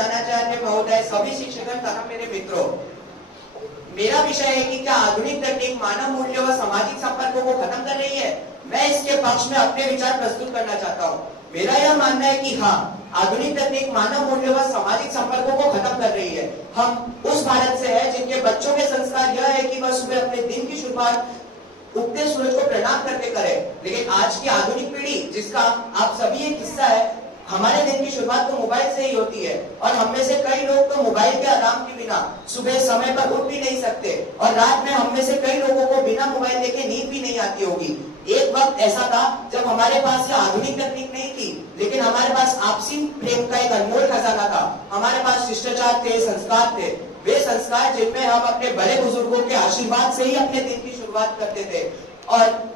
प्रधानाचार्य महोदय, सभी शिक्षक तथा मेरे मित्रों, मेरा विषय है कि क्या आधुनिक तकनीक मानव मूल्यों व सामाजिक संपर्कों को खत्म कर रही है। मैं इसके पक्ष में अपने विचार प्रस्तुत करना चाहता हूँ। मेरा यह मानना है कि हाँ, आधुनिक तकनीक मानव मूल्यों व सामाजिक संपर्कों को खत्म कर रही है। हम उस भारत से हैं जिनके बच्चों के संस्कार यह है कि वह सुबह अपने दिन की शुरुआत उगते सूरज को प्रणाम करके करें, लेकिन आज की आधुनिक पीढ़ी, जिसका आप सभी एक हिस्सा है, हमारे दिन की शुरुआत तो मोबाइल से ही होती है और हम में से कई लोग तो मोबाइल के अलार्म के बिना सुबह समय पर उठ भी नहीं सकते और रात में हम में से कई लोगों को बिना मोबाइल देखे नींद भी नहीं आती होगी। एक वक्त ऐसा था जब हमारे पास यह आधुनिक तकनीक नहीं थी, लेकिन हमारे पास आपसी प्रेम का एक अनमोल खजाना था। हमारे पास शिष्टाचार थे, संस्कार थे, वे संस्कार जिनमें हम अपने बड़े बुजुर्गों के आशीर्वाद से ही अपने दिन की शुरुआत करते थे और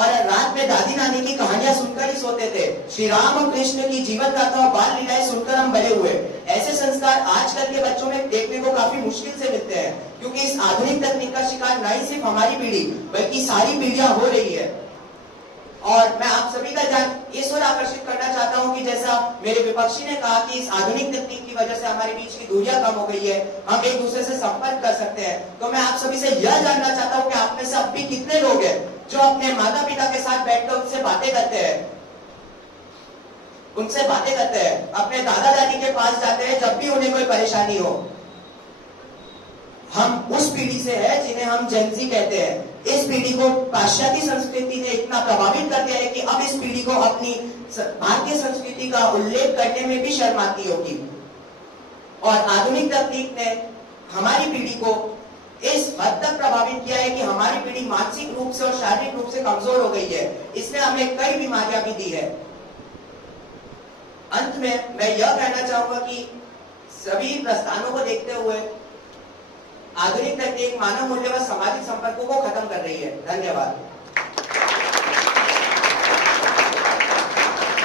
रात में दादी नानी की कहानियां सुनकर ही सोते थे। श्री राम और कृष्ण की जीवन गाथा और बाल लीलाएं सुनकर हम बड़े हुए। ऐसे संस्कार आजकल के बच्चों में देखने को काफी मुश्किल से मिलते हैं, क्योंकि इस आधुनिक तकनीक का शिकार नहीं सिर्फ हमारी पीढ़ी बल्कि सारी पीढ़ियां हो रही है। और मैं आप सभी का ध्यान इस ओर आकर्षित करना चाहता हूं कि जैसा मेरे विपक्षी ने कहा कि इस आधुनिक तकनीक की वजह से हमारे बीच की दूरियां कम हो गई है, हम एक दूसरे से संपर्क कर सकते हैं, तो मैं आप सभी से यह जानना चाहता हूं कि आप में से अब भी कितने लोग हैं जो अपने माता पिता के साथ बैठकर उनसे बातें करते हैं, अपने दादा दादी के पास जाते हैं जब भी उन्हें कोई परेशानी हो। हम उस पीढ़ी से है जिन्हें हम जेनजी कहते हैं। इस पीढ़ी को पाश्चात्य संस्कृति ने इतना प्रभावित कर दिया है कि अब इस पीढ़ी को अपनी भारतीय संस्कृति का उल्लेख करने में भी शर्म आती होगी। और आधुनिक तकनीक ने हमारी पीढ़ी को इस हद तक प्रभावित किया है कि हमारी पीढ़ी मानसिक रूप से और शारीरिक रूप से कमजोर हो गई है। इसने हमें कई बीमारियां भी दी है। अंत में मैं यह कहना चाहूंगा कि सभी प्रस्थानों को देखते हुए आधुनिक तकनीक मानव मूल्य व सामाजिक संपर्कों को खत्म कर रही है। धन्यवाद।